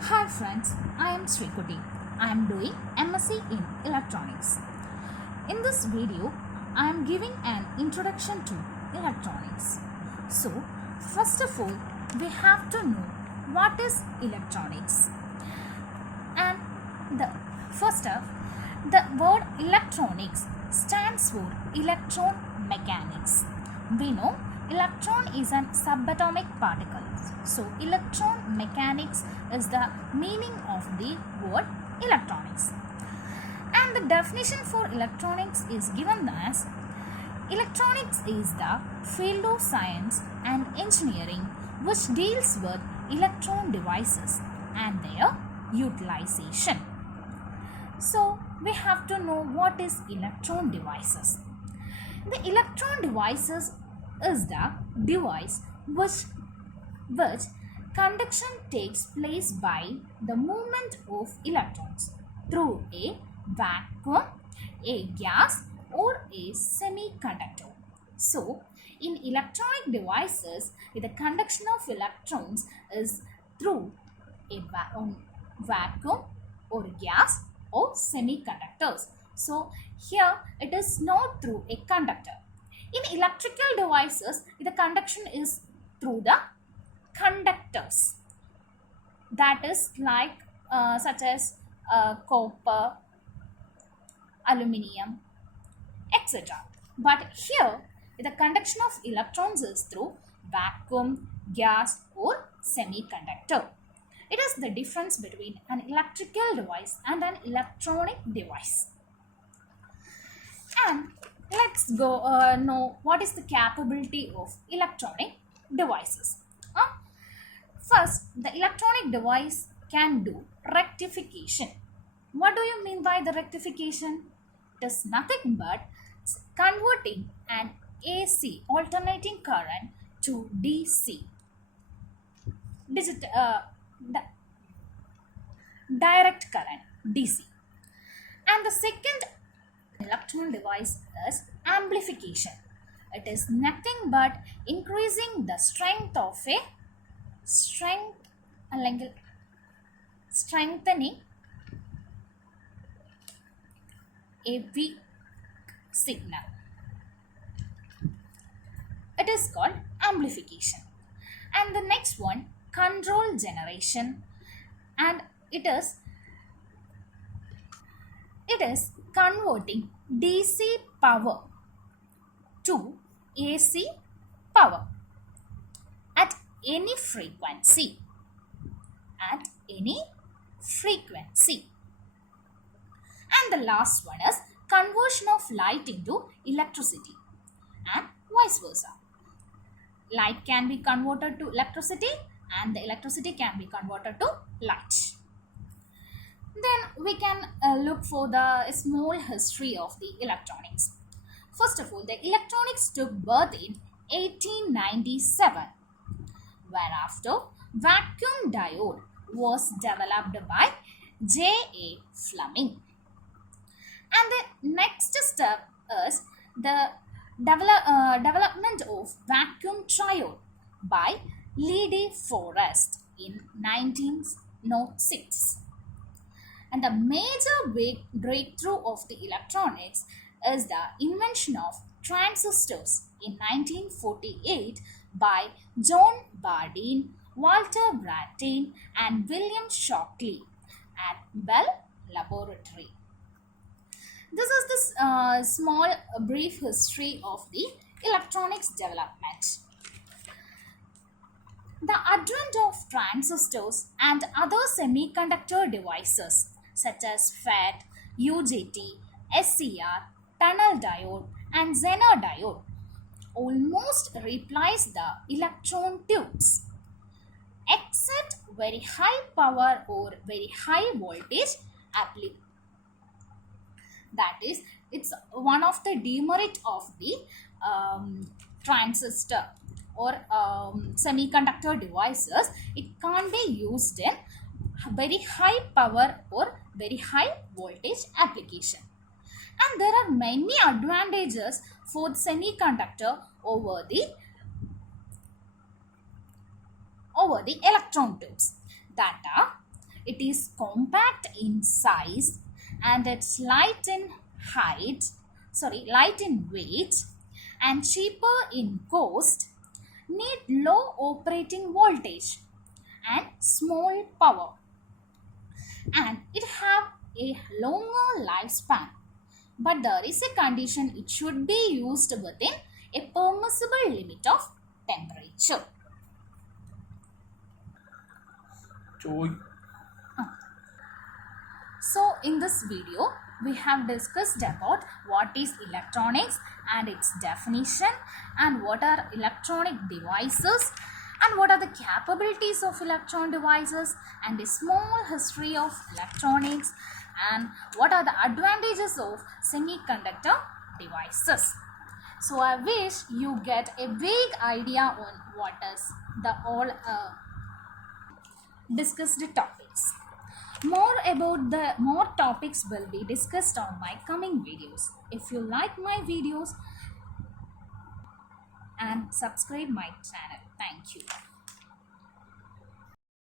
Hi friends, I am Srikuti. I am doing MSc in Electronics. In this video, I am giving an introduction to electronics. So, first of all, we have to know what is electronics. And the first up, the word electronics stands for electron mechanics. We know electron is an subatomic particle. So electron mechanics is the meaning of the word electronics. And the definition for electronics is given as electronics is the field of science and engineering which deals with electron devices and their utilization. So we have to know what is electron devices. The electron devices is the device which conduction takes place by the movement of electrons through a vacuum, a gas or a semiconductor. So in electronic devices, the conduction of electrons is through a vacuum or gas or semiconductors. So here it is not through a conductor. In electrical devices, the conduction is through the conductors, that is like such as copper, aluminium, etc. But here the conduction of electrons is through vacuum, gas or semiconductor. It is the difference between an electrical device and an electronic device. And let's go know what is the capability of electronic devices. First, the electronic device can do rectification. What do you mean by the rectification? It is nothing but converting an AC alternating current to DC direct current DC. And the second electron device is amplification. It is nothing but increasing the strength of a strengthening a weak signal. It is called amplification. And the next one, control generation, and it is converting DC power to AC power at any frequency. At any frequency. And the last one is conversion of light into electricity and vice versa. Light can be converted to electricity and the electricity can be converted to light. Then we can look for the small history of the electronics. First of all, the electronics took birth in 1897, whereafter vacuum diode was developed by J.A. Fleming. And the next step is the development of vacuum triode by Lee De Forest in 1906. And the major breakthrough of the electronics is the invention of transistors in 1948 by John Bardeen, Walter Brattain, and William Shockley at Bell Laboratory. This is this small brief history of the electronics development. The advent of transistors and other semiconductor devices such as FET, UJT, SCR, tunnel diode, and Zener diode almost replace the electron tubes, except very high power or very high voltage application. That is, it's one of the demerit of the transistor or semiconductor devices. It can't be used in very high power or very high voltage application. And there are many advantages for the semiconductor over the electron tubes, that are It is compact in size and it's light in weight and cheaper in cost, need low operating voltage and small power, and it have a longer lifespan. But there is a condition: it should be used within a permissible limit of temperature. So in this video, we have discussed about what is electronics and its definition, and what are electronic devices, and what are the capabilities of electronic devices, and a small history of electronics, and what are the advantages of semiconductor devices. So I wish you get a big idea on what is the all discussed topics. More topics will be discussed on my coming videos. If you like my videos, and subscribe my channel. Thank you.